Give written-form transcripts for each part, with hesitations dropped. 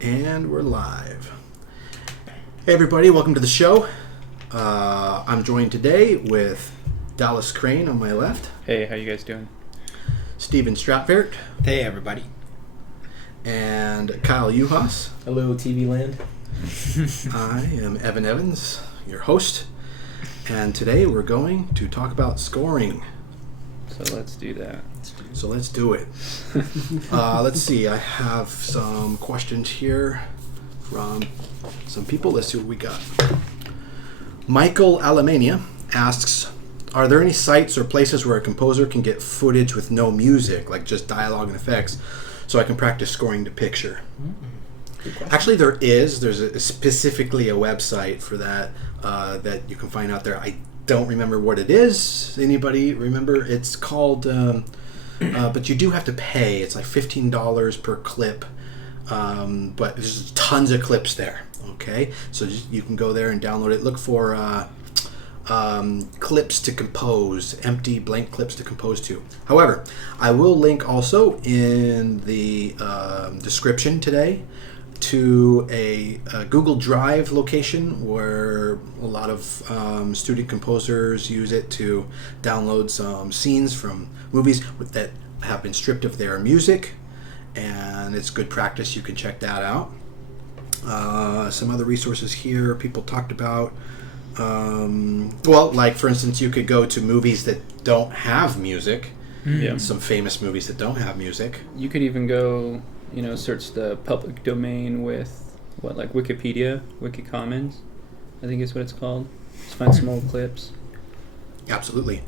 And we're live. Hey everybody, welcome to the show. I'm joined today with Dallas Crane on my left. Hey, how you guys doing? Steven Stratford. Hey everybody. And Kyle Uhas. Hello, TV land. I am Evan Evans, your host. And today we're going to talk about scoring. So let's do that. So let's do it. Let's see. I have some questions here from some people. Let's see what we got. Michael Alamania asks, are there any sites or places where a composer can get footage with no music, like just dialogue and effects, so I can practice scoring to picture? Actually, there's specifically a website for that that you can find out there. I don't remember what it is. Anybody remember? It's called... but you do have to pay. It's like $15 per clip. But there's tons of clips there. Okay, so you can go there and download it. Look for clips to compose, empty blank clips to compose to. However, I will link also in the description today to a Google Drive location where a lot of student composers use it to download some scenes from movies that have been stripped of their music, and it's good practice. You can check that out. Some other resources here people talked about. Well, like for instance, you could go to movies that don't have music. Yeah. Some famous movies that don't have music. You could even go, search the public domain with like Wikipedia, Wikicommons, I think is what it's called. Just find some old clips. Absolutely.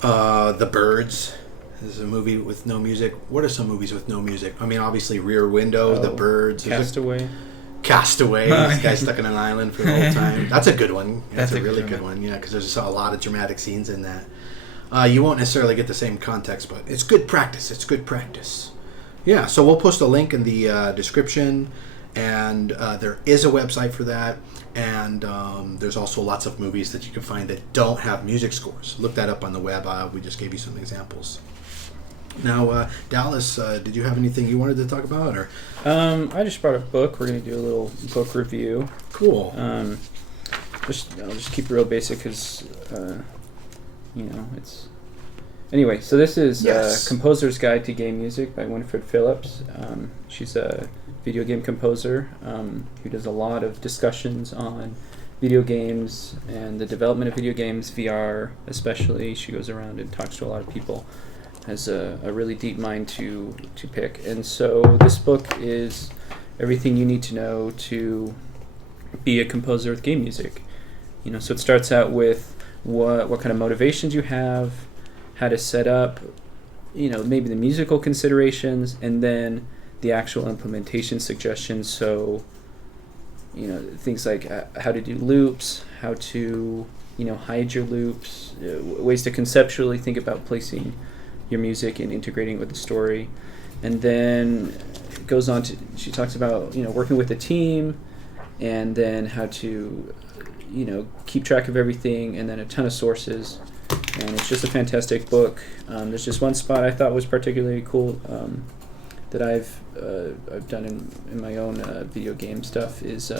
The Birds is a movie with no music. What are some movies with no music? I mean, obviously Rear Window, The Birds. Castaway. Castaway. This guy stuck in an island for the whole time. That's a good one. That's a really good one. Yeah, because there's a lot of dramatic scenes in that. You won't necessarily get the same context, but it's good practice. It's good practice. Yeah, so we'll post a link in the description, and there is a website for that, and there's also lots of movies that you can find that don't have music scores. Look that up on the web. We just gave you some examples. Now, Dallas, did you have anything you wanted to talk about? Or I just brought a book. We're going to do a little book review. Cool. I'll just keep it real basic because, it's... Anyway, so this is Composer's Guide to Game Music by Winifred Phillips. She's a video game composer who does a lot of discussions on video games and the development of video games, VR especially. She goes around and talks to a lot of people. Has a really deep mind to pick. And so this book is everything you need to know to be a composer with game music. So it starts out with what kind of motivations you have, how to set up, maybe the musical considerations, and then the actual implementation suggestions. So, things like how to do loops, how to, hide your loops, ways to conceptually think about placing your music and integrating it with the story. And then it goes on to, she talks about, working with a team, and then how to, keep track of everything, and then a ton of sources. And it's just a fantastic book. There's just one spot I thought was particularly cool that I've done in my own video game stuff is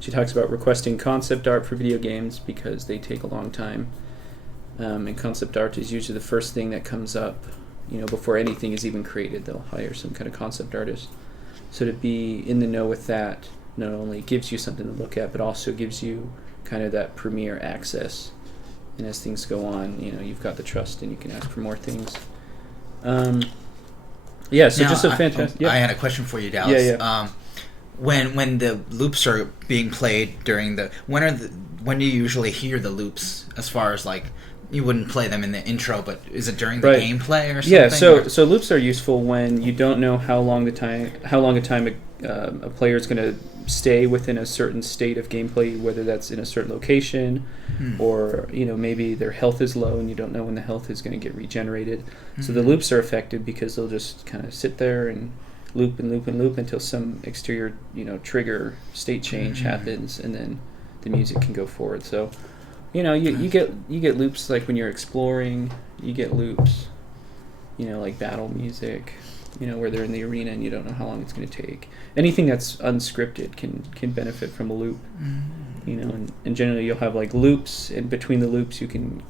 she talks about requesting concept art for video games because they take a long time. And concept art is usually the first thing that comes up, before anything is even created. They'll hire some kind of concept artist. So to be in the know with that not only gives you something to look at, but also gives you kind of that premier access. And as things go on, you've got the trust and you can ask for more things. So now, just a fantastic... I had a question for you, Dallas. Yeah. When the loops are being played during the... When do you usually hear the loops as far as like... You wouldn't play them in the intro, but is it during the gameplay or something? Yeah, so loops are useful when you don't know how long a time a player is going to stay within a certain state of gameplay, whether that's in a certain location or maybe their health is low and you don't know when the health is going to get regenerated. So the loops are effective because they'll just kind of sit there and loop and loop and loop until some exterior trigger state change happens, and then the music can go forward. So you get loops like when you're exploring. You get loops, like battle music. where they're in the arena and you don't know how long it's going to take. Anything that's unscripted can benefit from a loop. And generally you'll have like loops, and between the loops you can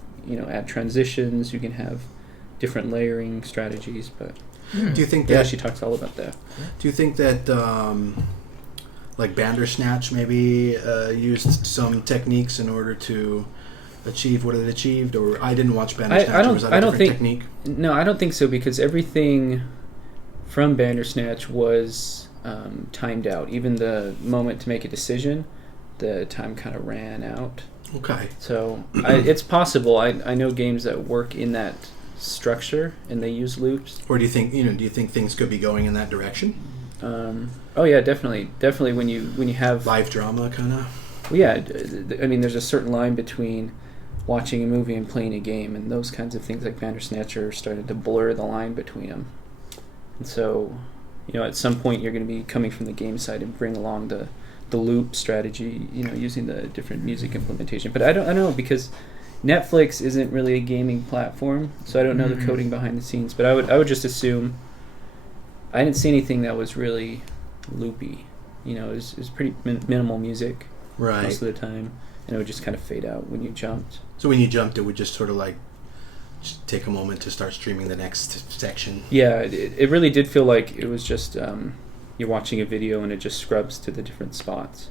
add transitions, you can have different layering strategies. But do you think that she talks all about that? Do you think that like Bandersnatch maybe used some techniques in order to achieve what it achieved? Or I didn't watch Bandersnatch. Was that a different technique? No, I don't think so, because everything from Bandersnatch was timed out. Even the moment to make a decision, the time kind of ran out. Okay. So it's possible. I know games that work in that structure and they use loops. Or do you think things could be going in that direction? Oh yeah, definitely. When you have live drama, kind of. Well, yeah, I mean, there's a certain line between watching a movie and playing a game, and those kinds of things like Bandersnatch are starting to blur the line between them. And so, at some point you're going to be coming from the game side and bring along the loop strategy, using the different music implementation. But I don't know, because Netflix isn't really a gaming platform, so I don't know the coding behind the scenes. But I would just assume I didn't see anything that was really loopy. It was pretty minimal music most of the time, and it would just kind of fade out when you jumped. So when you jumped, it would just sort of like just take a moment to start streaming the next section. Yeah, it really did feel like it was just you're watching a video and it just scrubs to the different spots,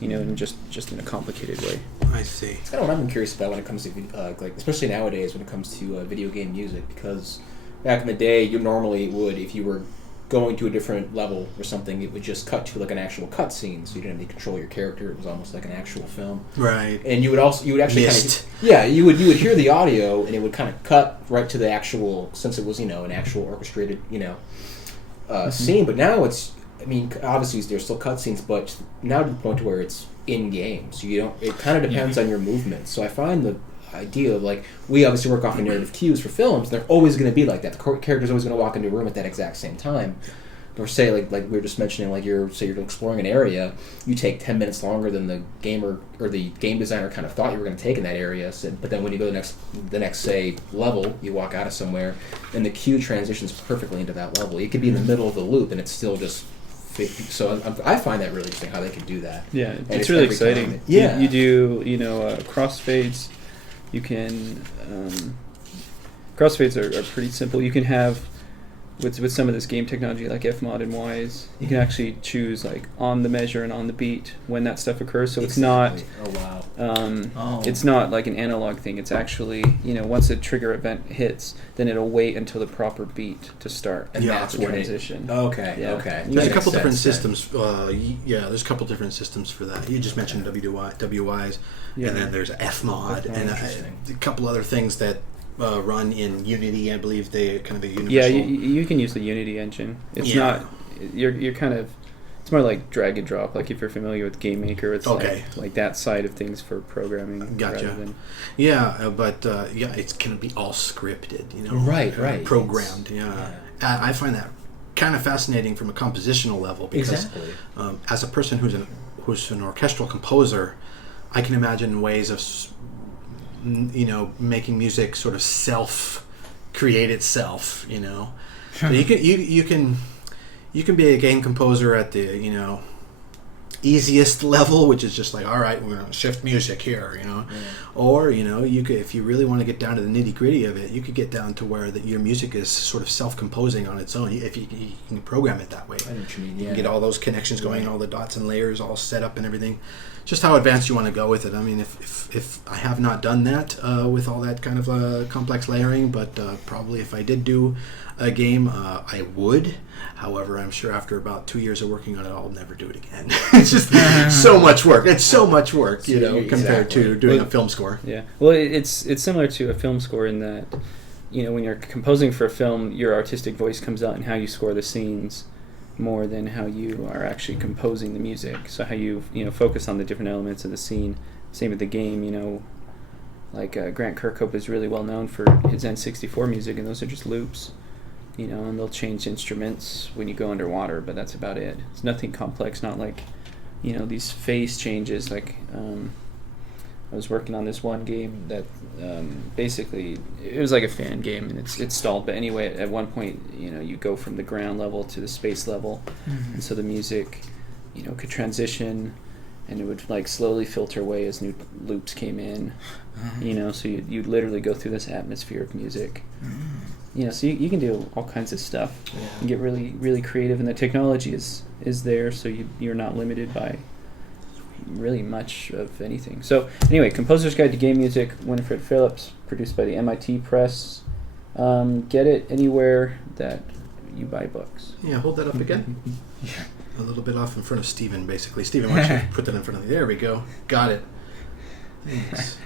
and just in a complicated way. I see. It's kind of what I'm curious about when it comes to like, especially nowadays when it comes to video game music, because back in the day you normally would, if you were going to a different level or something, it would just cut to like an actual cutscene, so you didn't have to control your character. It was almost like an actual film. Right. And you would actually you would hear the audio, and it would kind of cut right to the actual, since it was an actual orchestrated scene. But now it's, obviously there's still cutscenes, but now to the point where it's in game, so it kind of depends on your movements. So I find the idea of, like, we obviously work off of narrative cues for films. They're always going to be like that. The character's always going to walk into a room at that exact same time. Or say, like we were just mentioning, like you're exploring an area, you take 10 minutes longer than the gamer or the game designer kind of thought you were going to take in that area. So, but then when you go to the next say level, you walk out of somewhere, and the cue transitions perfectly into that level. You could be in the middle of the loop, and it's still just. So I find that really interesting how they can do that. Yeah, it's really exciting. You do crossfades. You can crossfades are pretty simple. You can have with some of this game technology like Fmod and Wise, you can actually choose like on the measure and on the beat when that stuff occurs. So it's not it's not like an analog thing. It's actually, once a trigger event hits, then it'll wait until the proper beat to start, and that's the transition. Okay. There's a couple different systems. There's a couple different systems for that. You just mentioned WWise, and then there's Fmod, and a couple other things that run in Unity. I believe they kind of a universal. Yeah, you can use the Unity engine. It's not. You're kind of. It's more like drag and drop. Like if you're familiar with Game Maker, it's like that side of things for programming. Gotcha. Rather than, but it's going to be all scripted. Right. Programmed. I find that kind of fascinating from a compositional level, because as a person who's an orchestral composer, I can imagine ways of making music sort of create itself. So you can be a game composer at the easiest level, which is just like, all right, we're gonna shift music here, or you could, if you really want to get down to the nitty gritty of it, you could get down to where your music is sort of self-composing on its own, if you can program it that way. I know what you mean. You can get all those connections going, all the dots and layers all set up and everything. Just how advanced you want to go with it. I mean, if I have not done that with all that kind of complex layering, but probably if I did do a game, I would. However, I'm sure after about 2 years of working on it, I'll never do it again. It's just so much work. It's so much work, compared to doing a film score. Yeah. Well, it's similar to a film score in that, when you're composing for a film, your artistic voice comes out in how you score the scenes, more than how you are actually composing the music. So how you focus on the different elements of the scene. Same with the game. Like Grant Kirkhope is really well known for his N64 music, and those are just loops. And they'll change instruments when you go underwater, but that's about it. It's nothing complex, not like, these phase changes like I was working on this one game that basically it was like a fan game, and it's stalled. But anyway, at one point, you go from the ground level to the space level, and so the music, could transition, and it would like slowly filter away as new loops came in. So you'd literally go through this atmosphere of music. So you can do all kinds of stuff. Yeah. And get really, really creative, and the technology is there, so you're not limited by really much of anything. So anyway, Composer's Guide to Game Music, Winifred Phillips, produced by the MIT Press. Get it anywhere that you buy books. Yeah, hold that up again. A little bit off in front of Steven, basically. Steven, why don't you put that in front of me? There we go. Got it. Thanks.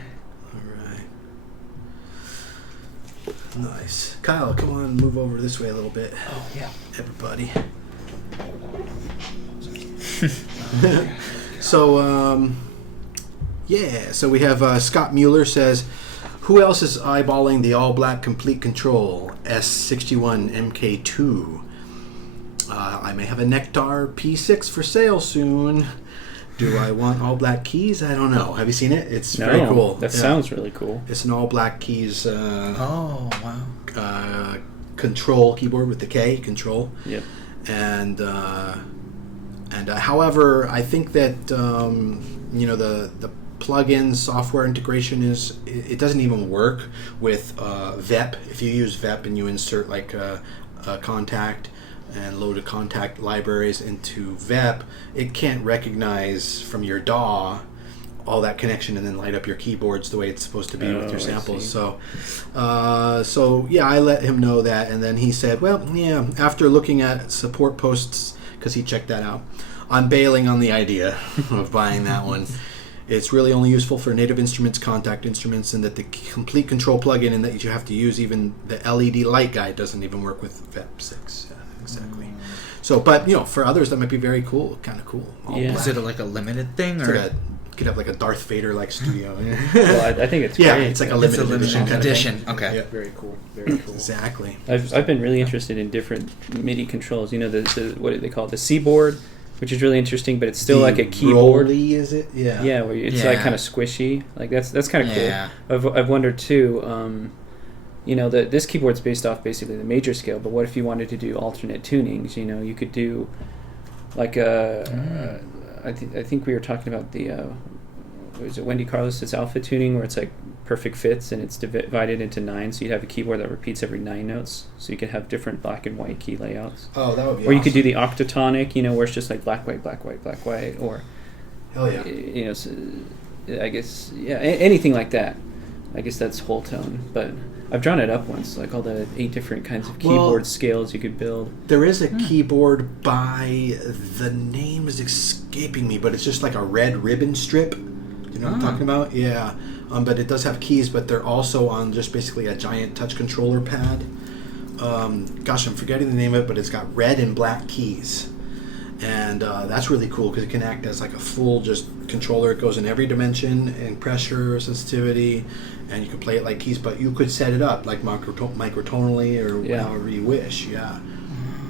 All right. Nice. Kyle, come on, move over this way a little bit. Oh, yeah. Everybody. So we have Scott Mueller says, who else is eyeballing the all-black Complete Control S61 MK2? I may have a Nectar P6 for sale soon. Do I want all-black keys? I don't know. Have you seen it? It's very cool. That sounds really cool. It's an all-black keys Oh, wow. control keyboard with the K, control. Yep. And however, I think that the plug-in software integration it doesn't even work with VEP. If you use VEP and you insert like a contact and load of contact libraries into VEP, it can't recognize from your DAW all that connection and then light up your keyboards the way it's supposed to be with your samples. So I let him know that, and then he said, well, yeah, after looking at support posts, because he checked that out, I'm bailing on the idea of buying that one. It's really only useful for native instruments, contact instruments, and that the Complete Control plugin and that you have to use even the LED light guide doesn't even work with VEP6. Exactly. So, but for others that might be very cool, kind of cool. Is it like a limited thing, or you could have like a Darth Vader like studio? Well, I think it's great. Yeah, it's like a limited edition. Okay. Yeah, very cool. Very cool. Exactly. I've been really interested in different MIDI controls. The what do they call it? The C board, which is really interesting, but it's still like a keyboard. Rolly, is it? Yeah. Yeah, where it's like kind of squishy. Like that's kind of cool. Yeah. I've wondered too. That this keyboard's based off basically the major scale, but what if you wanted to do alternate tunings? You could do like I think we were talking about the was it Wendy Carlos's alpha tuning, where it's like perfect fits and it's divided into 9, so you'd have a keyboard that repeats every 9 notes, so you could have different black and white key layouts. Oh, that would be Or you could do the octatonic, where it's just like black, white, black, white, black, white, or hell yeah. I guess anything like that. I guess that's whole tone, but I've drawn it up once, like all the 8 different kinds of keyboard scales you could build. There is a keyboard by, the name is escaping me, but it's just like a red ribbon strip. You know what I'm talking about? Yeah. But it does have keys, but they're also on just basically a giant touch controller pad. Gosh, I'm forgetting the name of it, but it's got red and black keys. And that's really cool because it can act as like a full just controller. It goes in every dimension and pressure, sensitivity, and you can play it like keys, but you could set it up like microtonally or however you wish. Yeah.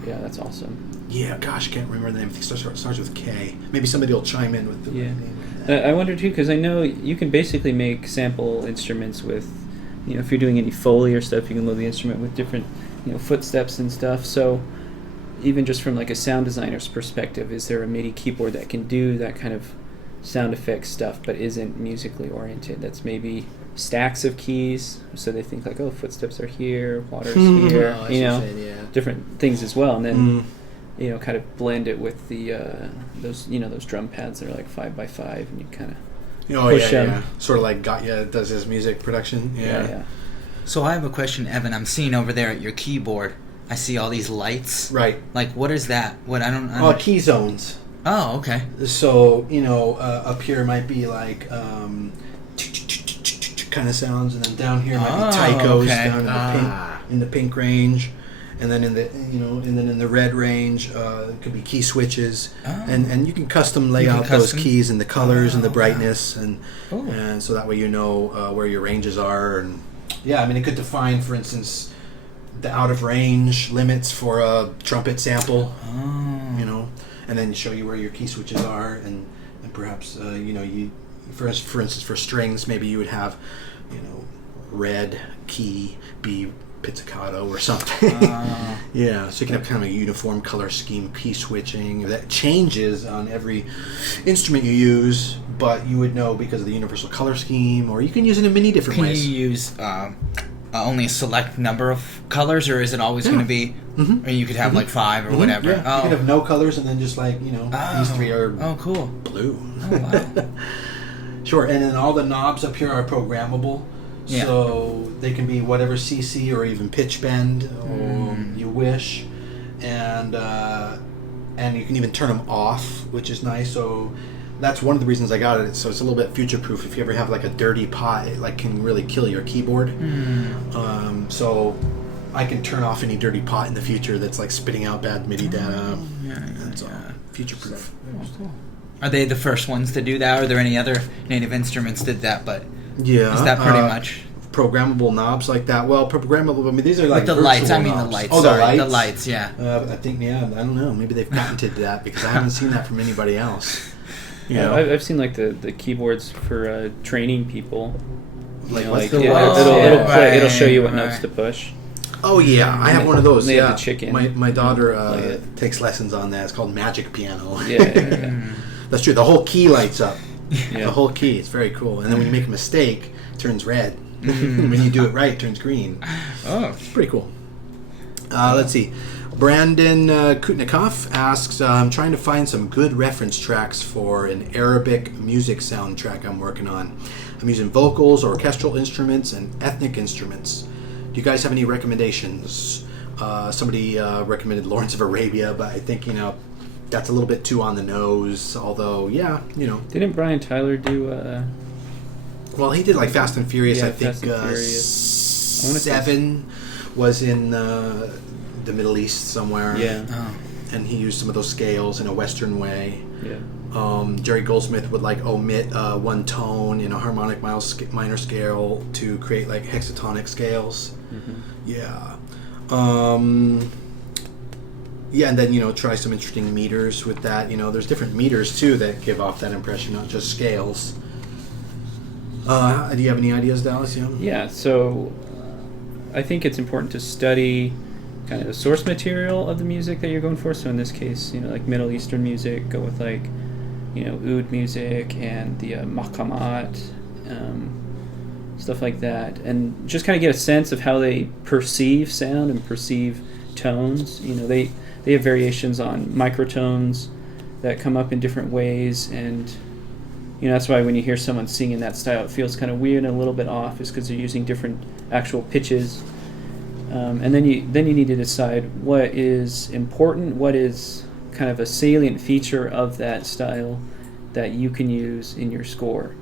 Yeah, that's awesome. Yeah, gosh, I can't remember the name. It starts with K. Maybe somebody will chime in with the name. I wonder too, because I know you can basically make sample instruments with, if you're doing any Foley or stuff, you can load the instrument with different, footsteps and stuff. So even just from like a sound designer's perspective, is there a MIDI keyboard that can do that kind of sound effects stuff but isn't musically oriented? That's maybe stacks of keys, so they think like, oh, footsteps are here, water's here, different things as well, and then kind of blend it with the those drum pads that are like 5x5, and you kind of push them. Yeah. Sort of like Gatya does his music production. Yeah. So I have a question, Evan. I'm seeing over there at your keyboard, I see all these lights. Right. Like, what is that? What I don't. Key zones. Oh, okay. So up here might be like kind of sounds, and then down here might be taikos down in the pink range, and then in the red range it could be key switches, and you can custom lay out those keys and the colors and the brightness, and so that way where your ranges are, and it could define, for instance, the out of range limits for a trumpet sample, and then show you where your key switches are, and perhaps for instance, for strings, maybe you would have, red key be pizzicato or something. Yeah, so you can have kind of a uniform color scheme, key switching that changes on every instrument you use, but you would know because of the universal color scheme, or you can use it in many different ways. Can you use only a select number of colors, or is it always going to be? Or you could have like 5 or whatever. Yeah. You could have no colors, and then just like these 3 are cool blue. Oh wow. Sure, and then all the knobs up here are programmable. Yeah. So they can be whatever CC or even pitch bend you wish, and you can even turn them off, which is nice. So that's one of the reasons I got it. So it's a little bit future proof. If you ever have like a dirty pot, it like can really kill your keyboard. So I can turn off any dirty pot in the future that's like spitting out bad MIDI data. That's all future proof. Are they the first ones to do that? Or are there any other native instruments did that? But yeah, is that pretty much programmable knobs like that? Well, programmable. I mean, these are like with the lights. I mean, knobs. the lights. Oh, sorry, the lights. Yeah. I think I don't know. Maybe they've patented that because I haven't seen that from anybody else. I've seen like the keyboards for training people. It'll show you what notes to push. Oh yeah, I have one of those. They Yeah, have the chicken. My daughter takes lessons on that. It's called Magic Piano. Yeah. That's true. The whole key lights up. Yeah. The whole key. It's very cool. And then when you make a mistake, it turns red. When you do it right, it turns green. Oh, it's pretty cool. Let's see. Brandon Kutnikov asks, I'm trying to find some good reference tracks for an Arabic music soundtrack I'm working on. I'm using vocals, orchestral instruments, and ethnic instruments. Do you guys have any recommendations? Somebody recommended Lawrence of Arabia, but I think, that's a little bit too on the nose. Although, Didn't Brian Tyler do... Well, he did like Fast and Furious. I think Fast and Furious. 7 was in the Middle East somewhere. Yeah. And he used some of those scales in a Western way. Yeah. Jerry Goldsmith would like omit one tone in a harmonic minor scale to create like hexatonic scales. Yeah. Yeah, and then, try some interesting meters with that. There's different meters, too, that give off that impression, not just scales. Do you have any ideas, Dallas? Yeah, so I think it's important to study kind of the source material of the music that you're going for. So in this case, like Middle Eastern music, go with like, oud music and the maqamat, stuff like that. And just kind of get a sense of how they perceive sound and perceive tones. They have variations on microtones that come up in different ways, and that's why when you hear someone sing in that style, it feels kind of weird and a little bit off, is because they're using different actual pitches. And then you need to decide what is important, what is kind of a salient feature of that style that you can use in your score.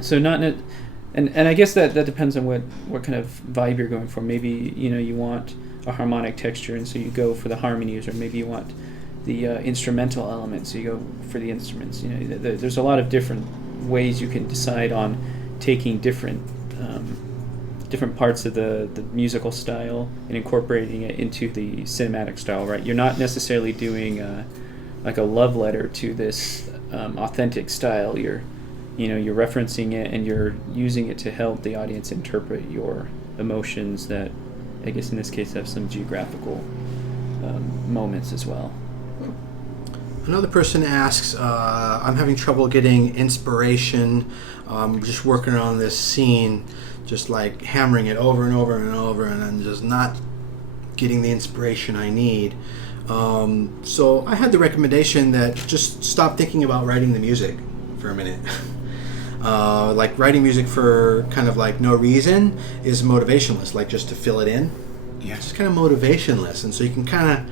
So and I guess that depends on what kind of vibe you're going for. Maybe you want a harmonic texture, and so you go for the harmonies, or maybe you want the instrumental elements, so you go for the instruments. There's a lot of different ways you can decide on taking different parts of the musical style and incorporating it into the cinematic style. Right? You're not necessarily doing like a love letter to this authentic style. You're referencing it, and you're using it to help the audience interpret your emotions that, I guess in this case, have some geographical moments as well. Another person asks, I'm having trouble getting inspiration. Just working on this scene, just like hammering it over and over and over, and I'm just not getting the inspiration I need. So I had the recommendation that just stop thinking about writing the music for a minute. Like writing music for kind of like no reason is motivationless, like just to fill it in. Yeah, it's just kind of motivationless, and so you can kind of,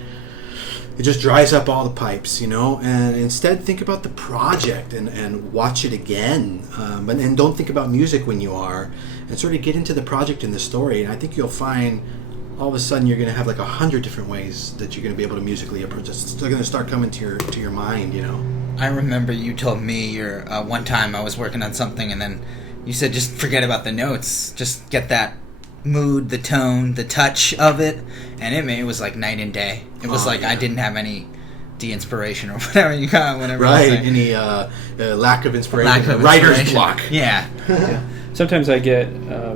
it just dries up all the pipes, and instead think about the project and watch it again, and don't think about music when you are, and sort of get into the project and the story, and I think you'll find all of a sudden you're going to have like 100 different ways that you're going to be able to musically approach it. It's going to start coming to your mind, I remember you told me one time I was working on something, and then you said just forget about the notes, just get that mood, the tone, the touch of it, and it was like night and day. It was I didn't have any de-inspiration or whatever you got, whatever. Right. Any lack of inspiration. Writer's block. Yeah. Sometimes I get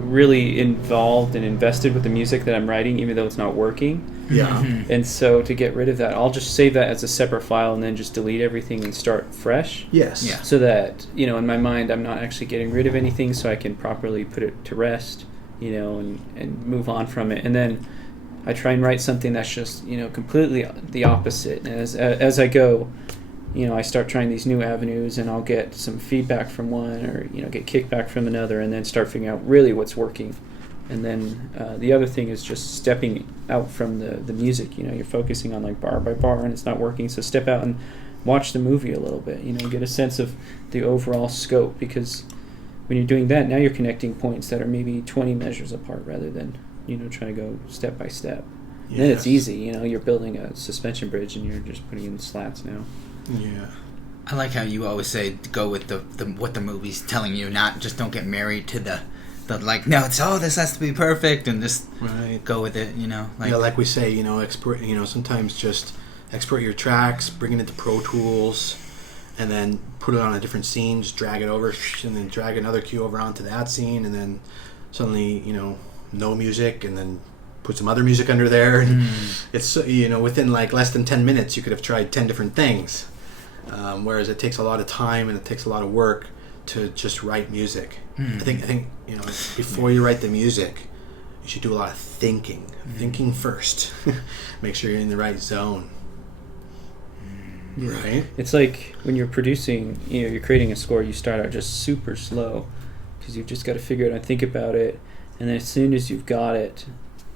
really involved and invested with the music that I'm writing, even though it's not working. Yeah. Mm-hmm. And so to get rid of that, I'll just save that as a separate file and then just delete everything and start fresh. Yes. Yeah. So that, in my mind, I'm not actually getting rid of anything, so I can properly put it to rest, and move on from it. And then I try and write something that's just, completely the opposite. And as I go, I start trying these new avenues, and I'll get some feedback from one, or get kickback from another, and then start figuring out really what's working. And then the other thing is just stepping out from the music. You're focusing on like bar by bar, and it's not working. So step out and watch the movie a little bit. Get a sense of the overall scope, because when you're doing that, now you're connecting points that are maybe 20 measures apart rather than trying to go step by step. Yes. Then it's easy. You're building a suspension bridge, and you're just putting in slats now. Yeah. I like how you always say go with the what the movie's telling you, not just don't get married to the like, no, it's this has to be perfect, and just go with it, like we say, export, sometimes just export your tracks, bring it into Pro Tools, and then put it on a different scene, just drag it over, and then drag another cue over onto that scene, and then suddenly, no music, and then put some other music under there. And it's, within like less than 10 minutes, you could have tried 10 different things. Whereas it takes a lot of time and it takes a lot of work to just write music. I think before you write the music, you should do a lot of thinking. Thinking first. Make sure you're in the right zone. Right? It's like when you're producing, you're creating a score, you start out just super slow, because you've just got to figure it out, think about it, and then as soon as you've got it,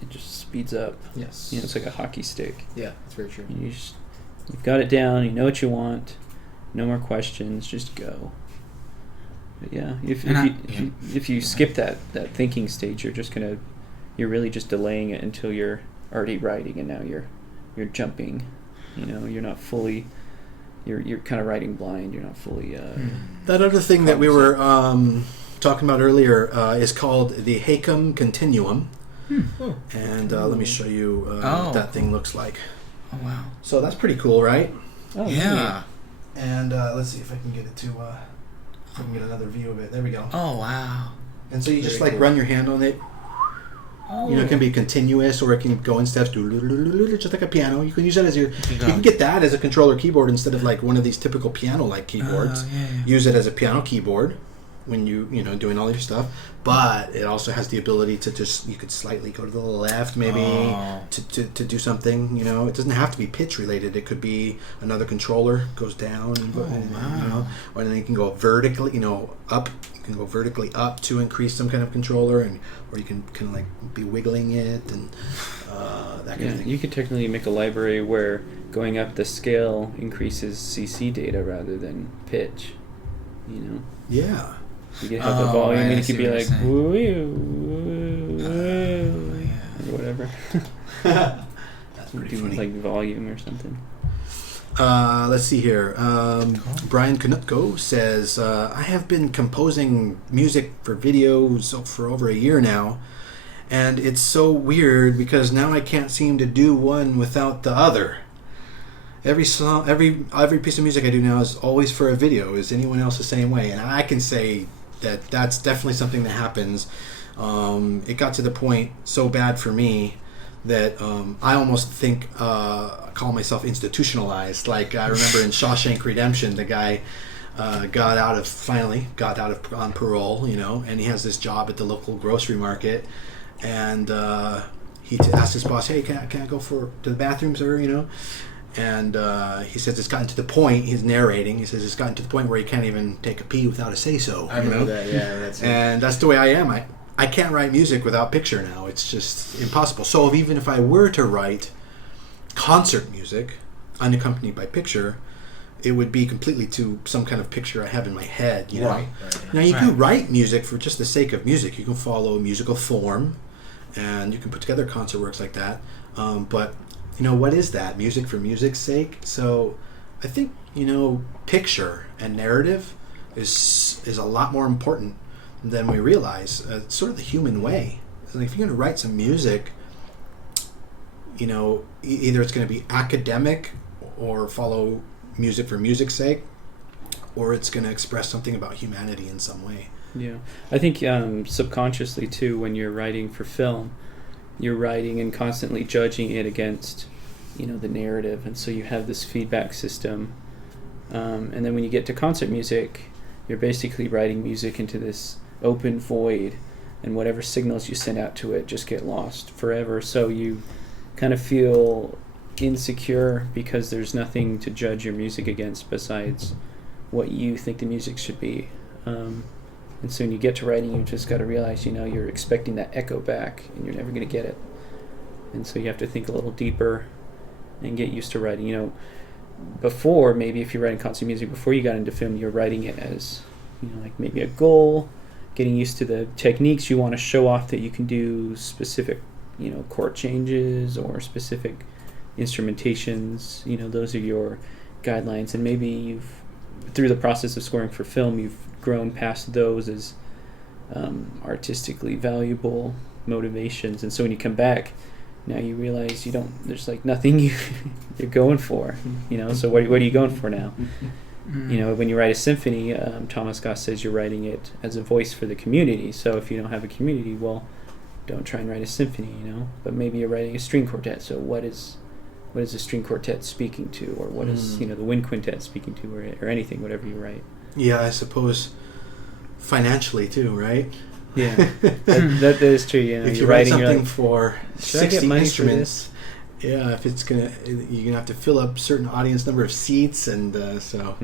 it just speeds up. Yes. It's like a hockey stick. Yeah, that's very true. You've got it down, you know what you want, no more questions, just go. But yeah, if you skip that thinking stage, you're really just delaying it until you're already writing, and now you're jumping. You're not fully. You're kind of writing blind. You're not fully. That other thing that we were talking about earlier is called the Haycom Continuum. And let me show you what that thing looks like. Oh wow! So that's pretty cool, right? Oh yeah. And let's see if I can get it to. If I can get another view of it. There we go. Oh wow! And so you just run your hand on it. It can be continuous, or it can go in steps, just like a piano. You can use that as you can get that as a controller keyboard instead of like one of these typical piano-like keyboards. Use it as a piano keyboard when doing all your stuff. But it also has the ability to you could slightly go to the left, maybe to do something. It doesn't have to be pitch related. It could be another controller goes down, or then you can go vertically, up. You can go vertically up to increase some kind of controller, or you can kind of like be wiggling it and that kind of thing. You could technically make a library where going up the scale increases CC data rather than pitch. Yeah. You could have the volume, and you could be like, woo, or whatever. That's pretty funny. Like volume or something. Let's see here. Brian Knutko says, I have been composing music for videos for over a year now, and it's so weird because now I can't seem to do one without the other. Every song, every piece of music I do now is always for a video. Is anyone else the same way? And I can say that's definitely something that happens. It got to the point so bad for me that I almost think call myself institutionalized. Like I remember in Shawshank Redemption, the guy finally got out of on parole, and he has this job at the local grocery market, and he asked his boss, "Hey, can I go to the bathroom, sir?" And he says it's gotten to the point. He's narrating. He says it's gotten to the point where he can't even take a pee without a say-so. I remember that. Yeah, that's it. And that's the way I am. I can't write music without picture now. It's just impossible. So even if I were to write concert music unaccompanied by picture, it would be completely to some kind of picture I have in my head. Right. Now you can write music for just the sake of music. You can follow musical form, and you can put together concert works like that. But what is that? Music for music's sake? So I think picture and narrative is a lot more important than we realize. It's sort of the human way. Like if you're going to write some music, either it's going to be academic or follow music for music's sake, or it's going to express something about humanity in some way. Yeah, I think subconsciously too, when you're writing for film, you're writing and constantly judging it against, the narrative, and so you have this feedback system. And then when you get to concert music, you're basically writing music into this open void, and whatever signals you send out to it just get lost forever. So you kind of feel insecure because there's nothing to judge your music against besides what you think the music should be. And so when you get to writing, you just got to realize, you're expecting that echo back, and you're never going to get it. And so you have to think a little deeper and get used to writing. Before, maybe if you're writing concert music, before you got into film, you're writing it as, like maybe a goal, getting used to the techniques you want to show off, that you can do specific, chord changes or specific instrumentations. Those are your guidelines. And maybe through the process of scoring for film, you've grown past those as artistically valuable motivations, and so when you come back, now you realize there's like nothing you're going for, so what are you going for now? When you write a symphony, Thomas Goss says you're writing it as a voice for the community. So if you don't have a community, well, don't try and write a symphony, but maybe you're writing a string quartet. So what is the string quartet speaking to, or what is the wind quintet speaking to, or anything, whatever you write. Yeah, I suppose financially too, right? Yeah, that is true. If you write something for 60 instruments, if you're gonna have to fill up certain audience number of seats, and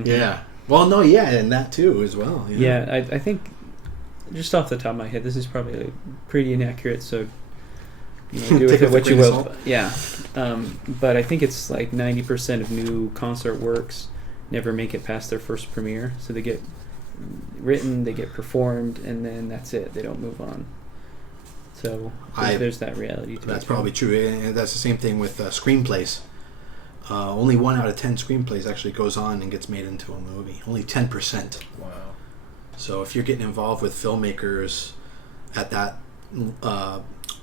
yeah. Well, no, yeah, and that too as well. Yeah, I think just off the top of my head, this is probably pretty inaccurate. So do with it what you will. Yeah, but I think it's like 90% of new concert works never make it past their first premiere. So they get written, they get performed, and then that's it. They don't move on. So there's that reality to it. That's probably true. And that's the same thing with screenplays. Only 1 out of 10 screenplays actually goes on and gets made into a movie. Only 10%. Wow. So if you're getting involved with filmmakers at that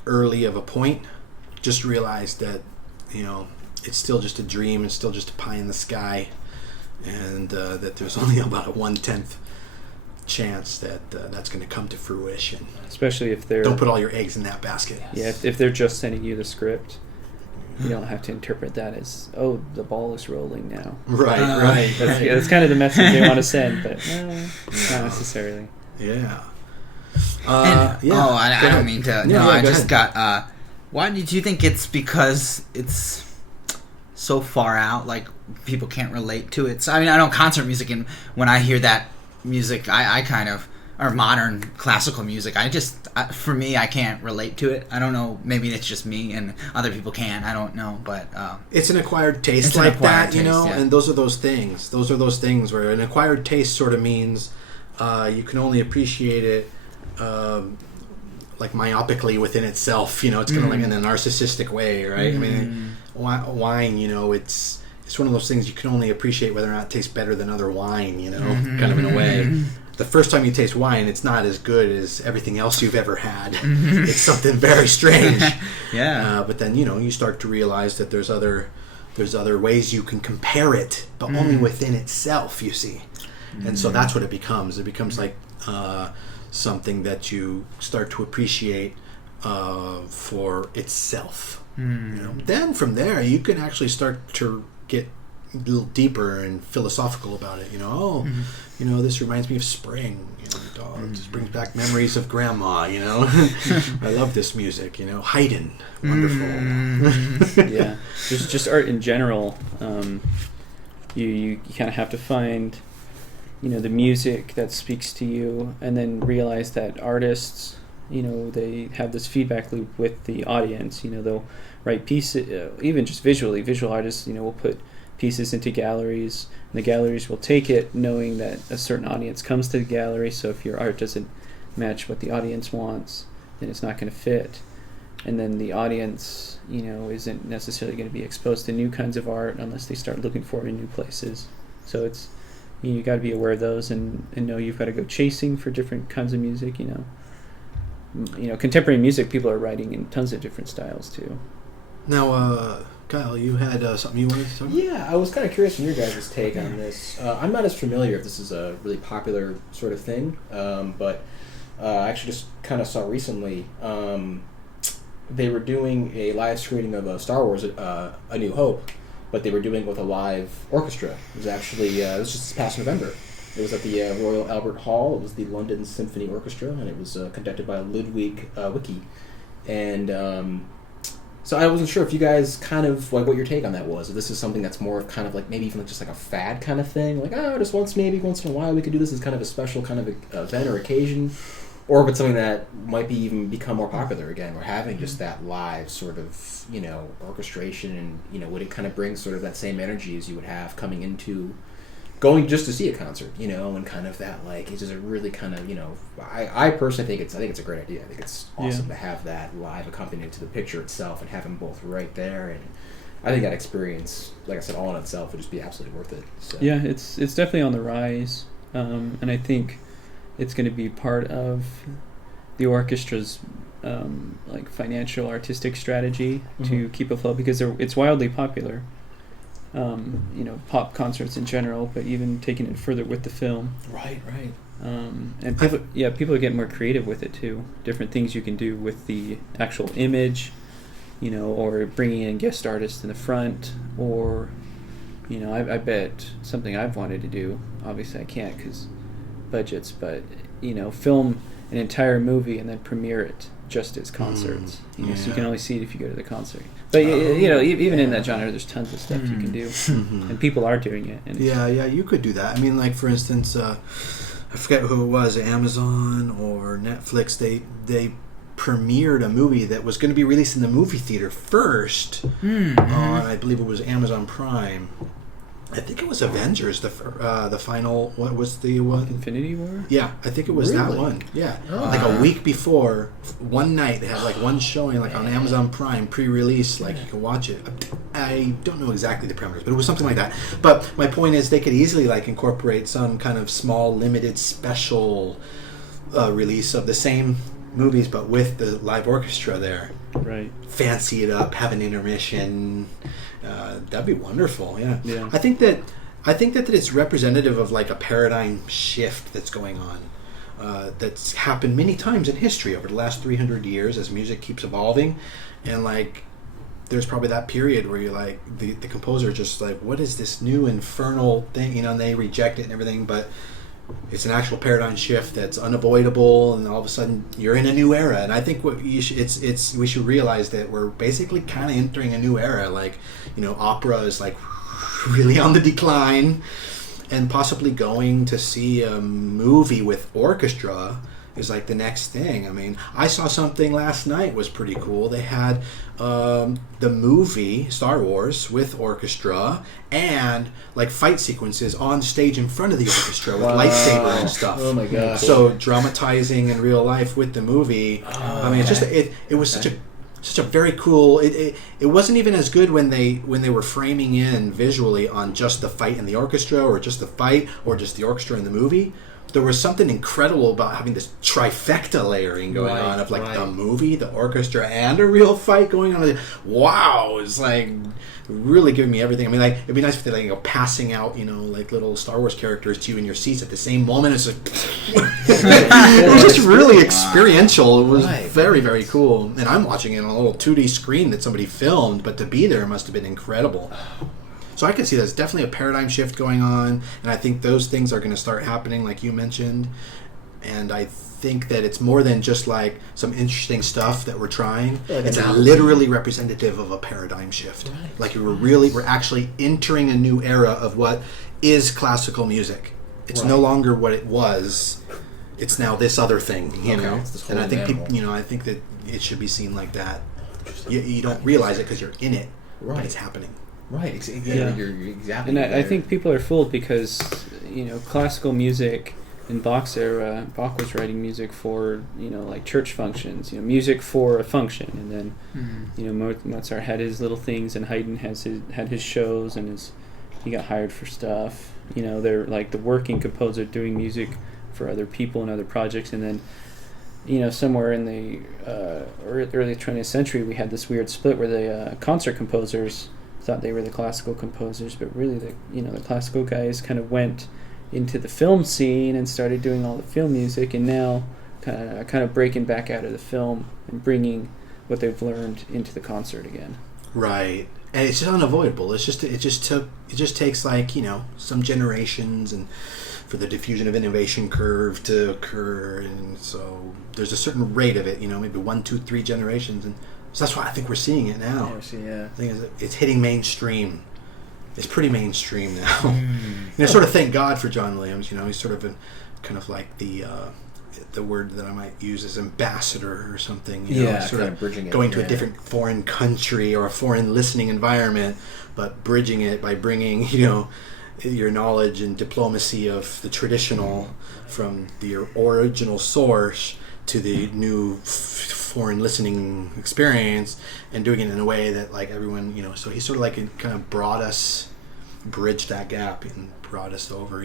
early of a point, just realize that it's still just a dream. It's still just a pie in the sky, and that there's only about a 1/10 chance that that's going to come to fruition. Especially if they're... Don't put all your eggs in that basket. Yeah, if they're just sending you the script, you don't have to interpret that as, the ball is rolling now. Right. That's kind of the message they want to send, but not necessarily. Yeah. I don't mean to... I just got... why did you think it's because it's so far out, like people can't relate to it? So, I know concert music, and when I hear that music, I kind of, or modern classical music, for me, I can't relate to it. I don't know, maybe it's just me and other people can, I don't know, but it's an acquired taste and those are those things where an acquired taste sort of means you can only appreciate it like myopically within itself. It's kind of like in a narcissistic way, right? I mean, wine, it's one of those things you can only appreciate whether or not it tastes better than other wine, kind of in a way. The first time you taste wine, it's not as good as everything else you've ever had. It's something very strange. Yeah. But then, you start to realize that there's other ways you can compare it, but only within itself, you see. And so that's what it becomes. It becomes like something that you start to appreciate for itself. Then from there, you can actually start to get a little deeper and philosophical about it. This reminds me of spring. It just brings back memories of grandma. I love this music. Haydn, wonderful. Yeah, just art in general. You kind of have to find, the music that speaks to you, and then realize that artists, they have this feedback loop with the audience. They'll write pieces, even just visual artists, will put pieces into galleries, and the galleries will take it knowing that a certain audience comes to the gallery. So if your art doesn't match what the audience wants, then it's not going to fit. And then the audience, isn't necessarily going to be exposed to new kinds of art unless they start looking for it in new places. So it's, you got to be aware of those and know you've got to go chasing for different kinds of music. Contemporary music, people are writing in tons of different styles too. Now, Kyle, you had something you wanted to talk about? Yeah, I was kind of curious from your guys' take on this. I'm not as familiar if this is a really popular sort of thing, but I actually just kind of saw recently they were doing a live screening of Star Wars A New Hope, but they were doing it with a live orchestra. It was actually, it was just this past November. It was at the Royal Albert Hall. It was the London Symphony Orchestra, and it was conducted by Ludwig Wicki. And so I wasn't sure if you guys kind of, like, what your take on that was. If this is something that's more of kind of like maybe even just like a fad kind of thing. Like, just once in a while we could do this as kind of a special kind of event or occasion. Or if it's something that might be even become more popular again. We're having just that live sort of, orchestration, and, would it kind of bring sort of that same energy as you would have coming into going just to see a concert, and kind of that, like, it's just a really kind of, I personally think it's a great idea. I think it's awesome to have that live accompaniment to the picture itself and have them both right there. And I think that experience, like I said, all in itself would just be absolutely worth it. So. Yeah, it's definitely on the rise, and I think it's going to be part of the orchestra's like financial artistic strategy to keep afloat, because it's wildly popular. Pop concerts in general, but even taking it further with the film. Right. And people are getting more creative with it too. Different things you can do with the actual image, or bringing in guest artists in the front, or, I bet something I've wanted to do. Obviously, I can't because budgets, but film an entire movie and then premiere it just as concerts. So you can only see it if you go to the concert. But even in that genre, there's tons of stuff you can do, and people are doing it. And you could do that. I mean, like, for instance, I forget who it was, Amazon or Netflix. They premiered a movie that was going to be released in the movie theater first on, I believe it was Amazon Prime. I think it was Avengers, the final. What was the one? Infinity War. Yeah, I think it was that one. Yeah, like a week before, one night they had like one showing, like on Amazon Prime, pre-release. Like you can watch it. I don't know exactly the parameters, but it was something like that. But my point is, they could easily like incorporate some kind of small, limited, special release of the same movies, but with the live orchestra there. Right. Fancy it up, have an intermission. That'd be wonderful. Yeah. I think that it's representative of like a paradigm shift that's going on. That's happened many times in history over the last 300 years as music keeps evolving, and like there's probably that period where you're like the composer is just like, what is this new infernal thing? And they reject it and everything, but it's an actual paradigm shift that's unavoidable, and all of a sudden you're in a new era. And I think we should realize that we're basically kind of entering a new era. Like, opera is like really on the decline, and possibly going to see a movie with orchestra is like the next thing. I mean, I saw something last night was pretty cool. They had the movie Star Wars with orchestra and like fight sequences on stage in front of the orchestra with lightsaber and stuff. Oh my god! So dramatizing in real life with the movie. I mean, it's just it was such a very cool. It wasn't even as good when they were framing in visually on just the fight in the orchestra, or just the fight, or just the orchestra in the movie. There was something incredible about having this trifecta layering going on of like the movie, the orchestra, and a real fight going on. Wow, it's like really giving me everything. I mean, like it'd be nice if they like passing out, like little Star Wars characters to you in your seats at the same moment. It's like it was just really experiential. It was very, very cool. And I'm watching it on a little 2D screen that somebody filmed, but to be there must have been incredible. So I can see there's definitely a paradigm shift going on, and I think those things are going to start happening, like you mentioned. And I think that it's more than just like some interesting stuff that we're trying. It's literally representative of a paradigm shift. Right. Like we're actually entering a new era of what is classical music. It's no longer what it was. It's now this other thing, And I think people, I think that it should be seen like that. You don't realize it because you're in it, but it's happening. Right, you're exactly. And I think people are fooled because, classical music in Bach's era, Bach was writing music for, like church functions, music for a function. And then, Mozart had his little things, and Haydn had his shows, and he got hired for stuff. They're like the working composer doing music for other people and other projects. And then, somewhere in the early 20th century, we had this weird split where the concert composers thought they were the classical composers, but really the classical guys kind of went into the film scene and started doing all the film music, and now kind of breaking back out of the film and bringing what they've learned into the concert again. Right. And it's just unavoidable. It just takes like, some generations and for the diffusion of innovation curve to occur, and so there's a certain rate of it, maybe 1, 2, 3 generations, and so that's why I think we're seeing it now. Yeah. The thing is, it's hitting mainstream. It's pretty mainstream now. Sort of thank God for John Williams. He's sort of kind of like the word that I might use is ambassador or something. Sort of bridging going to a different foreign country or a foreign listening environment, but bridging it by bringing your knowledge and diplomacy of the traditional from the original source to the new foreign listening experience, and doing it in a way that like everyone, so he sort of like kind of bridged that gap and brought us over,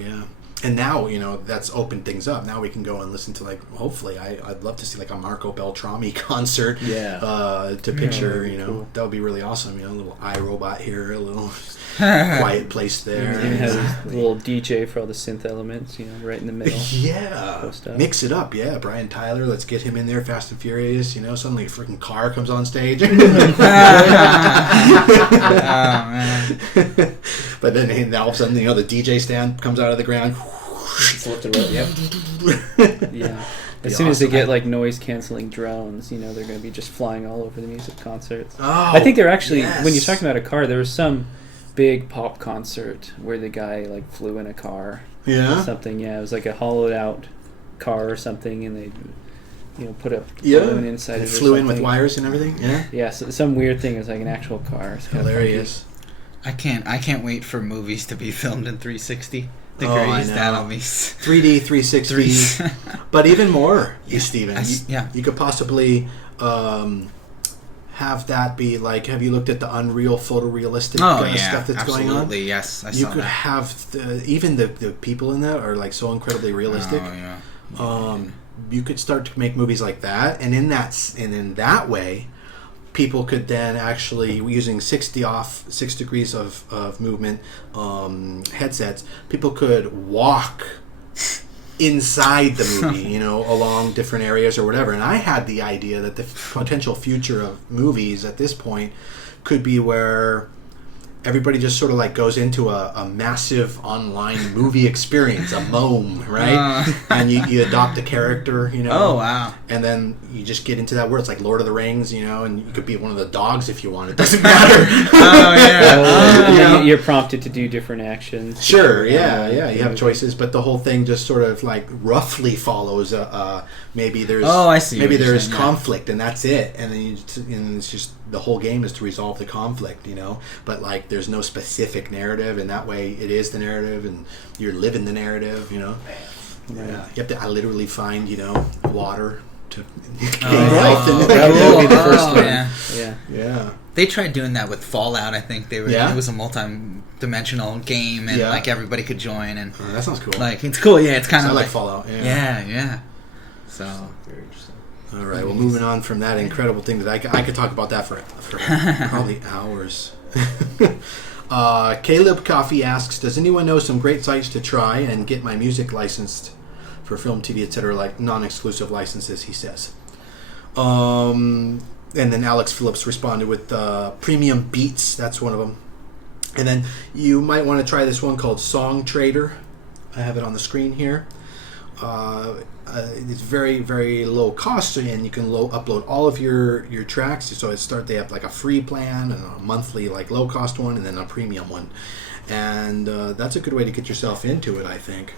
And now, that's opened things up. Now we can go and listen to, like, hopefully, I'd love to see, like, a Marco Beltrami concert to picture, cool. That would be really awesome. A little iRobot here, a little quiet place there. And has a little DJ for all the synth elements, right in the middle. Yeah. Mix it up, Brian Tyler, let's get him in there, Fast and Furious, suddenly a freaking car comes on stage. Oh, man. But then all of a sudden, the DJ stand comes out of the ground. It's lifted up, yeah. As soon as they get like noise canceling drones, they're going to be just flying all over the music concerts. Oh, I think they're actually, when you're talking about a car, there was some big pop concert where the guy like flew in a car. Yeah. Or something. Yeah, it was like a hollowed out car or something, and they put a balloon inside it. It flew in with wires and everything. Yeah. Yeah. So some weird thing. It was like an actual car. It's hilarious. I can't wait for movies to be filmed in 360 degrees. That'll be 3D 360. But even more, Steven. You could possibly have that be like, have you looked at the Unreal photorealistic stuff that's going on? Absolutely, yes. You could have even the people in that are like so incredibly realistic. You could start to make movies like that, and in that way, people could then actually, using 6 degrees of movement headsets, people could walk inside the movie, along different areas or whatever. And I had the idea that the potential future of movies at this point could be where everybody just sort of like goes into a massive online movie experience, a MOM, right? And you adopt a character, Oh, wow. And then you just get into that world. It's like Lord of the Rings, and you could be one of the dogs if you want. It doesn't matter. You're prompted to do different actions. Sure, yeah. You have choices, but the whole thing just sort of like roughly follows. Maybe there's there's conflict, and that's it. And then it's just the whole game is to resolve the conflict, But like, there's no specific narrative, and that way it is the narrative, and you're living the narrative, Yeah. You have to literally find, water to gain life. That would be the first one. Yeah. They tried doing that with Fallout. I think they were. Yeah? It was a multi-dimensional game, and like everybody could join. And that sounds cool. Like, it's cool. Yeah, it's kind of like Fallout. Yeah. So very interesting. All right. Well, moving on from that incredible thing that I could talk about that for probably hours. Caleb Coffee asks, does anyone know some great sites to try and get my music licensed for film, TV, etc., like non-exclusive licenses, he says. And then Alex Phillips responded with Premium Beats. That's one of them. And then you might want to try this one called Song Trader. I have it on the screen here. It's very, very low cost, and you can upload all of your tracks. So they have like a free plan and a monthly like low cost one, and then a premium one. And that's a good way to get yourself into it, I think.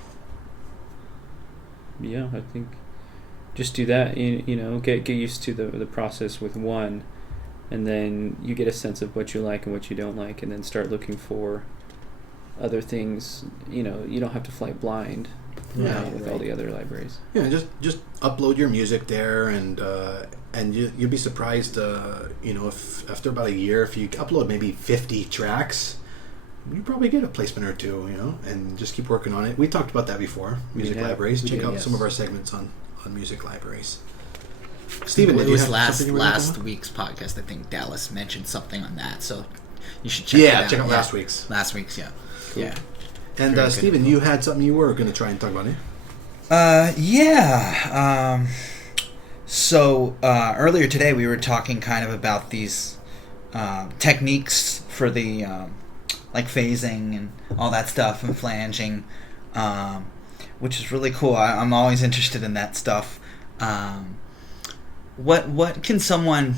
Yeah, I think just do that. Get used to the process with one, and then you get a sense of what you like and what you don't like, and then start looking for other things. You don't have to fly blind. With all the other libraries. Yeah, just upload your music there, and you'll be surprised. If after about a year, if you upload maybe 50 tracks, you probably get a placement or two. And just keep working on it. We talked about that before. Music libraries. Check out some of our segments on music libraries. Steven, it was last week's podcast. I think Dallas mentioned something on that. So check it out. Check out last week's. Last week's, yeah. Cool. Yeah. And Steven, you had something you were going to try and talk about, eh? Yeah. So earlier today we were talking kind of about these techniques for the like phasing and all that stuff and flanging, which is really cool. I'm always interested in that stuff. What can someone?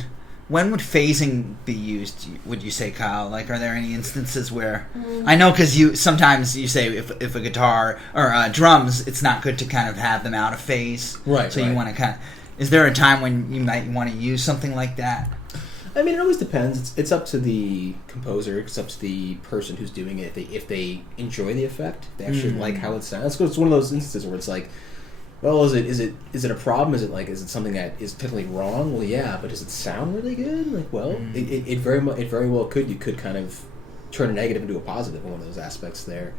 When would phasing be used? Would you say, Kyle? Like, are there any instances where I know because sometimes you say if a guitar or drums, it's not good to kind of have them out of phase, right? So you want to kind of. Is there a time when you might want to use something like that? I mean, it always depends. It's up to the composer. It's up to the person who's doing it. If they enjoy the effect, they actually like how it sounds. It's one of those instances where it's like, well, is it a problem? Is it something that is technically wrong? Well, yeah, but does it sound really good? Like, well, it very well could. You could kind of turn a negative into a positive in one of those aspects there.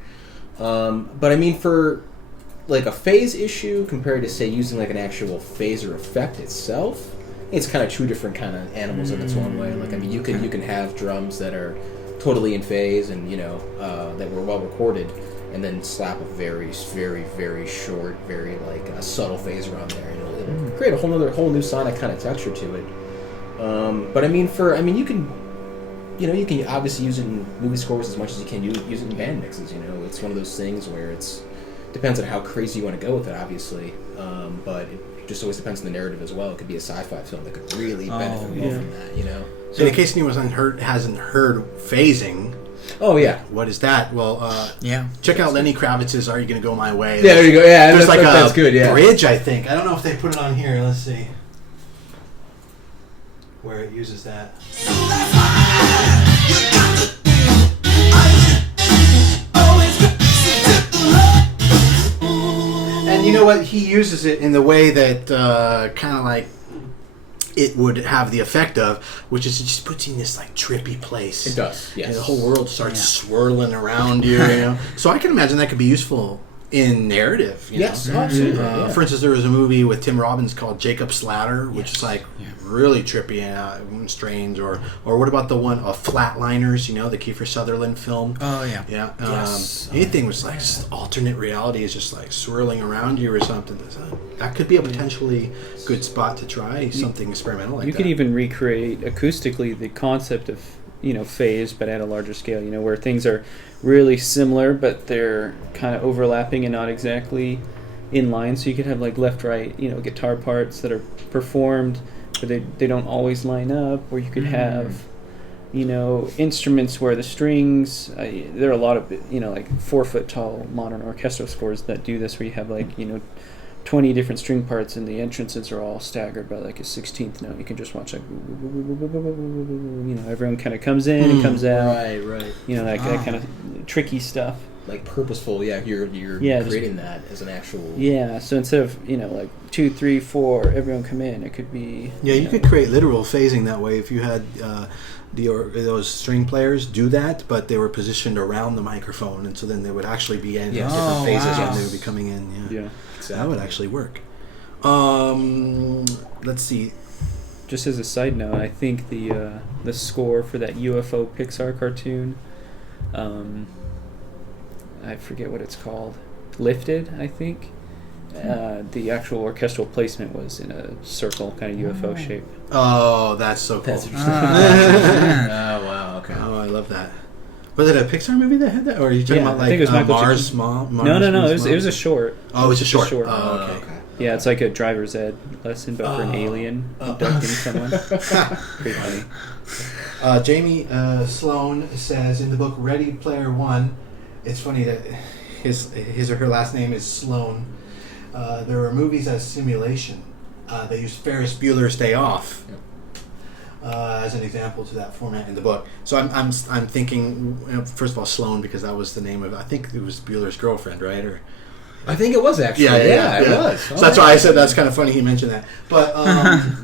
But I mean, for like a phase issue compared to say using like an actual phaser effect itself, it's kind of two different kind of animals in its own way. Like, I mean, you can have drums that are totally in phase and that were well recorded, and then slap a very, very, very short, very like subtle phaser on there, and it'll create a whole new sonic kind of texture to it. But I mean, you can obviously use it in movie scores as much as you can use it in band mixes. It's one of those things where it's depends on how crazy you want to go with it, obviously. But it just always depends on the narrative as well. It could be a sci-fi film that could really benefit from that. So in case anyone hasn't heard phasing. Oh yeah, what is that? Well, check out Lenny Kravitz's "Are You Gonna Go My Way?" Yeah, there you go. Yeah, there's that's good. Yeah, bridge. I think I don't know if they put it on here. Let's see where it uses that. And you know what? He uses it in the way that kind of like it would have the effect of, which is it just puts you in this like trippy place. It does, yes. And the whole world starts swirling around you, So I can imagine that could be useful in narrative. Yes, absolutely. For instance, there was a movie with Tim Robbins called Jacob's Ladder, which is like really trippy and strange. Or what about the one of Flatliners? The Kiefer Sutherland film. Oh yeah, yeah. Yes. Anything was like alternate reality is just like swirling around you or something. That could be a potentially good spot to try something experimental like that. You could even recreate acoustically the concept of phase, but at a larger scale. Where things are really similar, but they're kind of overlapping and not exactly in line. So you could have like left-right, guitar parts that are performed, but they don't always line up. Or you could have, instruments where the strings. There are a lot of like 4-foot tall modern orchestral scores that do this, where you have like 20 different string parts and the entrances are all staggered by like a 16th note. You can just watch like everyone kind of comes in and comes out. Right. That kind of tricky stuff. Like purposeful, you're creating that as an actual. Yeah, so instead of like 2, 3, 4, everyone come in, it could be. Yeah, you could create literal phasing that way if you had those string players do that, but they were positioned around the microphone, and so then they would actually be in different phases when they would be coming in. Yeah. Exactly. That would actually work. Let's see. Just as a side note, I think the score for that UFO Pixar cartoon, I forget what it's called, Lifted, I think. The actual orchestral placement was in a circle kind of UFO shape. Oh, that's so cool. That's oh, wow, okay. Oh, I love that. Was it a Pixar movie that had that? Or are you talking about like Mars Mom? No, it was a short. Oh, it's a short. Oh, okay. Yeah, it's like a driver's ed lesson, but for an alien abducting someone. Pretty funny. Jamie Sloan says in the book Ready Player One, it's funny that his or her last name is Sloan. There are movies as simulation. They use Ferris Bueller's Day Off as an example to that format in the book. So I'm thinking, first of all, Sloan, because that was the name of, I think it was Bueller's girlfriend, right? Or I think it was actually. Yeah, it was. So that's why I said that's kind of funny he mentioned that. But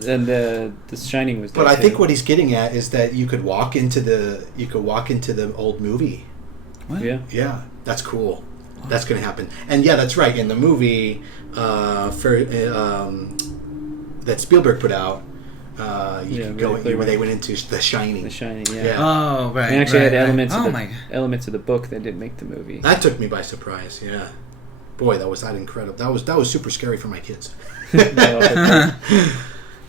and the Shining was. But I think what he's getting at is that you could walk into the old movie. What? Yeah, that's cool. Wow. That's going to happen. And yeah, that's right. In the movie that Spielberg put out, You could go. They went into The Shining. The Shining, yeah. Yeah. Oh, right. They actually had right. elements of the book that didn't make the movie. That took me by surprise. Yeah. Boy, that was incredible. That was super scary for my kids. I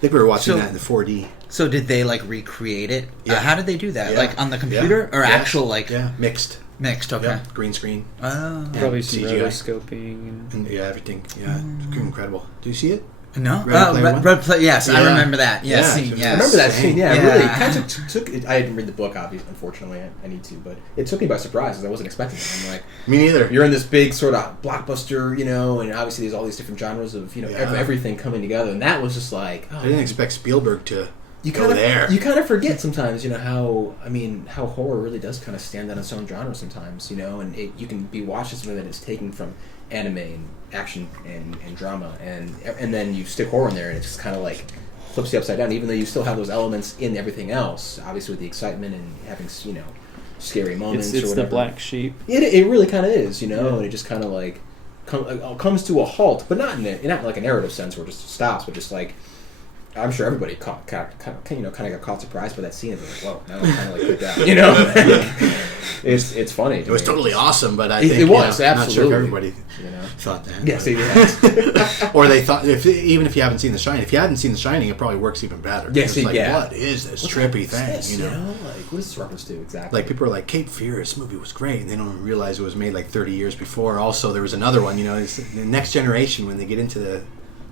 think we were watching that in the 4D. So did they like recreate it? Yeah. How did they do that? Yeah. Like on the computer or actual like? Yeah, mixed. Mixed. Okay. Yeah. Green screen. Oh. Probably some CGI. rotoscoping And everything. Yeah, incredible. Do you see it? No. Red Player. Yes, yeah. I remember that. Yeah, scene. Yes. I remember that scene. Yeah, yeah. really. It kind of took. I didn't read the book, obviously. Unfortunately, I need to, but it took me by surprise because I wasn't expecting it. I'm like, me neither. You're in this big sort of blockbuster, and obviously there's all these different genres of everything coming together, and that was just like. I didn't expect Spielberg to. You kind of forget sometimes, how horror really does kind of stand on its own genre sometimes, and you can be watching something that is taken from anime and action and drama, and then you stick horror in there, and it just kind of like flips you upside down, even though you still have those elements in everything else, obviously with the excitement and having scary moments. It's or whatever. the black sheep. It really kind of is, and it just kind of like comes to a halt, but not like a narrative sense where it just stops, but just like. I'm sure everybody kind of got caught surprised by that scene and they're like, "Whoa!" Now I'm kind of like freaked out. It's funny. It was totally awesome, but I think it was absolutely. Not sure if everybody thought that. Yes, or they thought even if you haven't seen The Shining, if you hadn't seen The Shining, it probably works even better. Yes, it's like, what is this trippy thing? This, like what is this reference to exactly? Like people are like, Cape Fear, this movie was great, and they don't even realize it was made like 30 years before. Also, there was another one. It's the next generation when they get into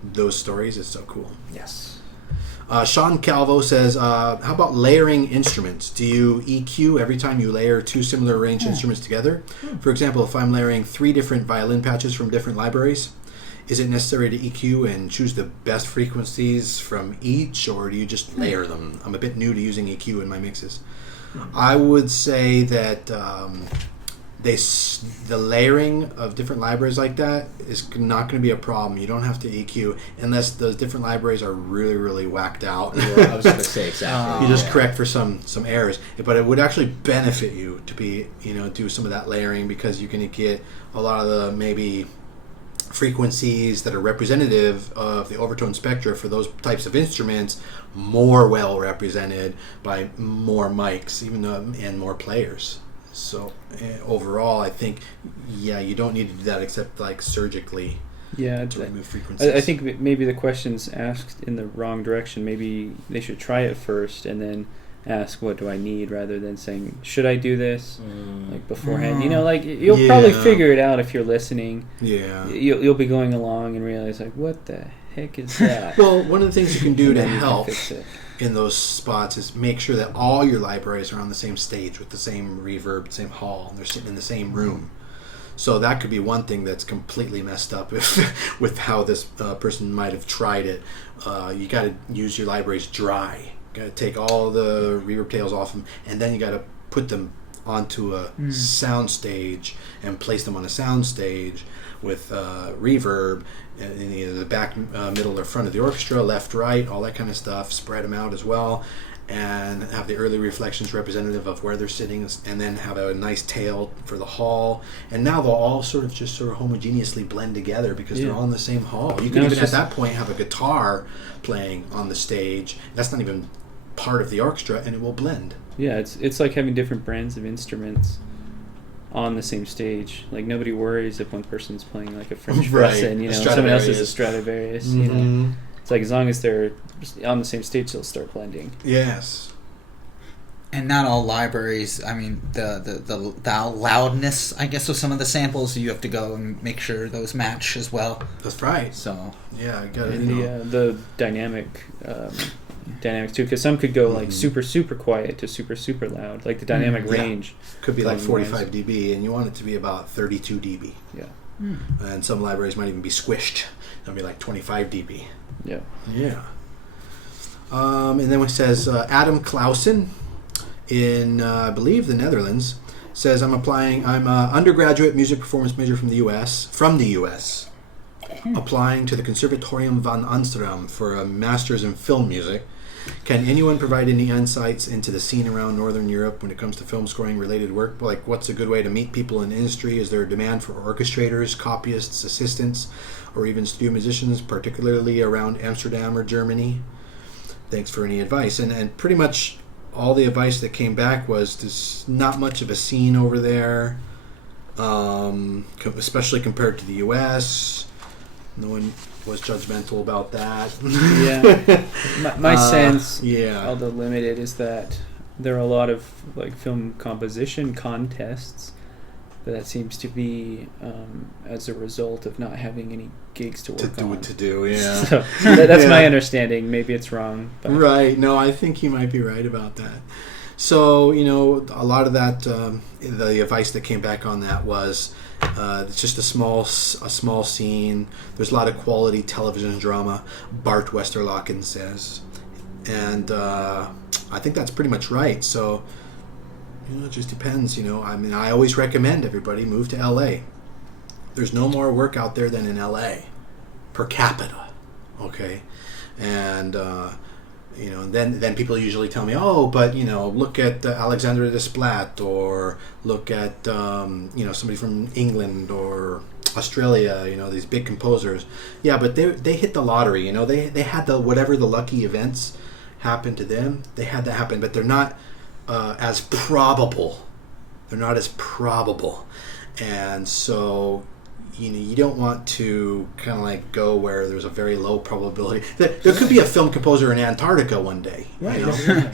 those stories. It's so cool. Yes. Sean Calvo says, how about layering instruments? Do you EQ every time you layer two similar arranged instruments together? For example, if I'm layering 3 different violin patches from different libraries, is it necessary to EQ and choose the best frequencies from each, or do you just layer them? I'm a bit new to using EQ in my mixes. I would say that the layering of different libraries like that is not going to be a problem. You don't have to EQ unless those different libraries are really, really whacked out. I was going to say exactly. You just correct for some errors, but it would actually benefit you to be do some of that layering because you're going to get a lot of the maybe frequencies that are representative of the overtone spectra for those types of instruments more well represented by more mics, and more players. So overall, I think, you don't need to do that except like surgically to remove frequencies. I think maybe the question's asked in the wrong direction. Maybe they should try it first and then ask, what do I need, rather than saying, should I do this like beforehand? You'll probably figure it out if you're listening. Yeah. You'll be going along and realize, like, what the heck is that? Well, one of the things you can do to help in those spots is make sure that all your libraries are on the same stage with the same reverb, same hall, and they're sitting in the same room. So that could be one thing that's completely messed up with how this person might have tried it. You got to use your libraries dry. You got to take all the reverb tails off them, and then you got to put them onto a sound stage and place them on a sound stage with reverb in either the back, middle, or front of the orchestra, left, right, all that kind of stuff. Spread them out as well, and have the early reflections representative of where they're sitting, and then have a nice tail for the hall. And now they'll all sort of homogeneously blend together because they're all in the same hall. You can even at that point have a guitar playing on the stage. That's not even part of the orchestra, and it will blend. Yeah, it's like having different brands of instruments on the same stage. Like, nobody worries if one person's playing like a French Bresson, someone else is a Stradivarius. It's like, as long as they're on the same stage, they'll start blending. Yes. And not all libraries. I mean, the loudness, I guess, of some of the samples, you have to go and make sure those match as well. That's right. So I got it. And the dynamics too, because some could go like super, super quiet to super, super loud. Like the dynamic range could be like 45 dB, and you want it to be about 32 dB. Yeah. And some libraries might even be squished. They'll be like 25 dB. Yeah. Yeah. And then it says Adam Clausen in I believe the Netherlands says, I'm an undergraduate music performance major from the US, applying to the Conservatorium van Amsterdam for a master's in film music. Can anyone provide any insights into the scene around Northern Europe when it comes to film scoring related work? Like, what's a good way to meet people in the industry? Is there a demand for orchestrators, copyists, assistants, or even studio musicians, particularly around Amsterdam or Germany? thanks for any advice. And pretty much all the advice that came back was there's not much of a scene over there, especially compared to the U.S. No one was judgmental about that. Yeah. My sense, although limited, is that there are a lot of like film composition contests, but that seems to be as a result of not having any gigs to work on. Yeah. So that's my understanding. Maybe it's wrong. But. Right. No, I think you might be right about that. So, a lot of that, the advice that came back on that was it's just a small scene. There's a lot of quality television drama, Bart Westerlaken says. And I think that's pretty much right. So, it just depends, I always recommend everybody move to L.A. There's no more work out there than in L.A. per capita, okay? And, then people usually tell me, but, look at Alexandre Desplat, or look at, somebody from England or Australia, these big composers. Yeah, but they hit the lottery, they had whatever the lucky events happened to them, they had that happen, but they're not as probable. They're not as probable. And so, you don't want to kind of like go where there's a very low probability. There could be a film composer in Antarctica one day. Right.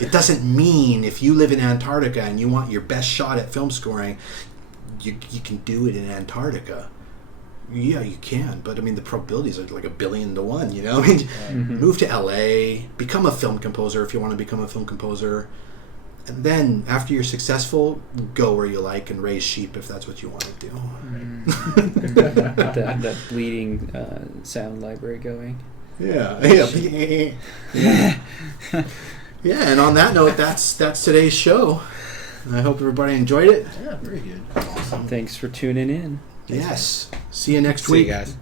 It doesn't mean if you live in Antarctica and you want your best shot at film scoring, you can do it in Antarctica. Yeah, you can, but the probabilities are like 1 billion to 1. Move to LA, become a film composer if you want to become a film composer, and then after you're successful, go where you like and raise sheep if that's what you want to do. that bleeding sound library going. Yeah. And on that note, that's today's show. I hope everybody enjoyed it. Yeah, very good. Awesome. Thanks for tuning in. Yes. See you next week. See you guys.